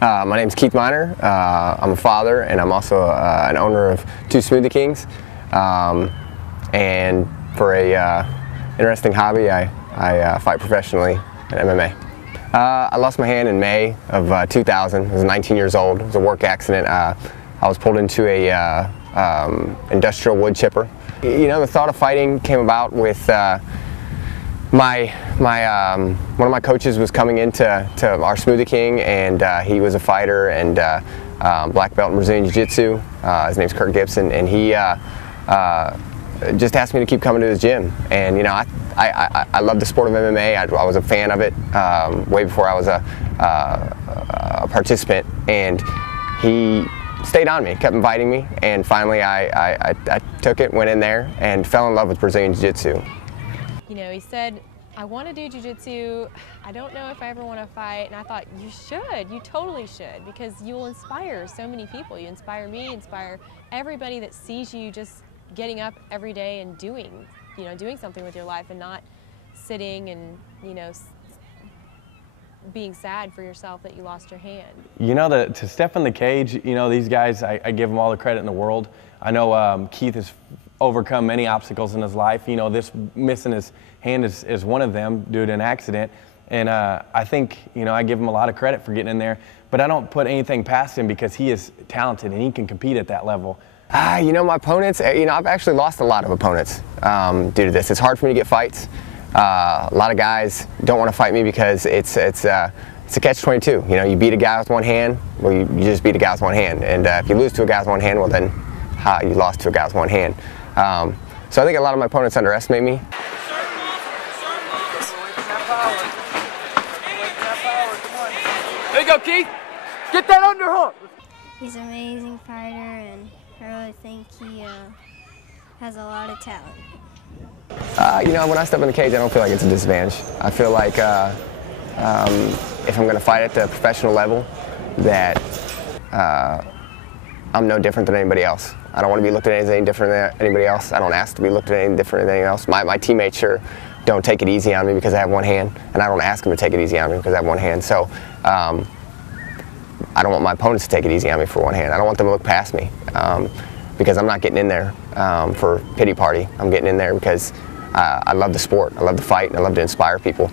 My name's Keith Miner. I'm a father, and I'm also an owner of two Smoothie Kings. And for a interesting hobby, I fight professionally in MMA. I lost my hand in May of 2000. I was 19 years old. It was a work accident. I was pulled into a industrial wood chipper. You know, the thought of fighting came about with one of my coaches was coming into our Smoothie King, and he was a fighter and black belt in Brazilian Jiu-Jitsu. His name's Kurt Gibson, and he just asked me to keep coming to his gym. And you know, I love the sport of MMA. I was a fan of it way before I was a participant, and he stayed on me, kept inviting me, and finally I took it, went in there, and fell in love with Brazilian Jiu-Jitsu. You know, he said, I want to do jiu-jitsu, I don't know if I ever want to fight, and I thought, you should, you totally should, because you will inspire so many people. You inspire me, inspire everybody that sees you just getting up every day and doing something with your life and not sitting and, you know, being sad for yourself that you lost your hand. You know, to step in the cage, you know, these guys, I give them all the credit in the world. I know Keith has overcome many obstacles in his life. You know, this missing his hand is one of them due to an accident. And I think, you know, I give him a lot of credit for getting in there, but I don't put anything past him because he is talented and he can compete at that level. You know, my opponents, you know, I've actually lost a lot of opponents due to this. It's hard for me to get fights. A lot of guys don't want to fight me because it's a catch-22. You know, you beat a guy with one hand, well, you just beat a guy with one hand. And if you lose to a guy with one hand, well then, you lost to a guy with one hand. So I think a lot of my opponents underestimate me. There you go, Keith. Get that underhook. He's an amazing fighter, and I really think he has a lot of talent. You know, when I step in the cage, I don't feel like it's a disadvantage. I feel like if I'm going to fight at the professional level, that I'm no different than anybody else. I don't want to be looked at as any different than anybody else. I don't ask to be looked at any different than anyone else. My teammates sure don't take it easy on me because I have one hand, and I don't ask them to take it easy on me because I have one hand. So I don't want my opponents to take it easy on me for one hand. I don't want them to look past me because I'm not getting in there for pity party. I'm getting in there because I love the sport, I love the fight, and I love to inspire people.